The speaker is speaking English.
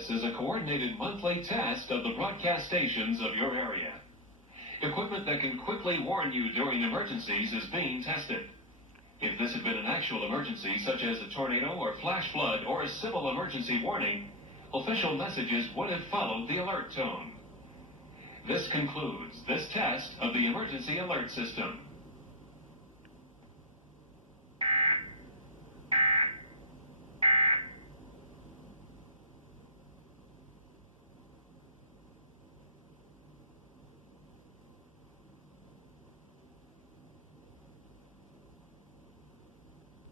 This is a coordinated monthly test of the broadcast stations of your area. Equipment that can quickly warn you during emergencies is being tested. If this had been an actual emergency, such as a tornado or flash flood or a civil emergency warning, official messages would have followed the alert tone. This concludes this test of the emergency alert system.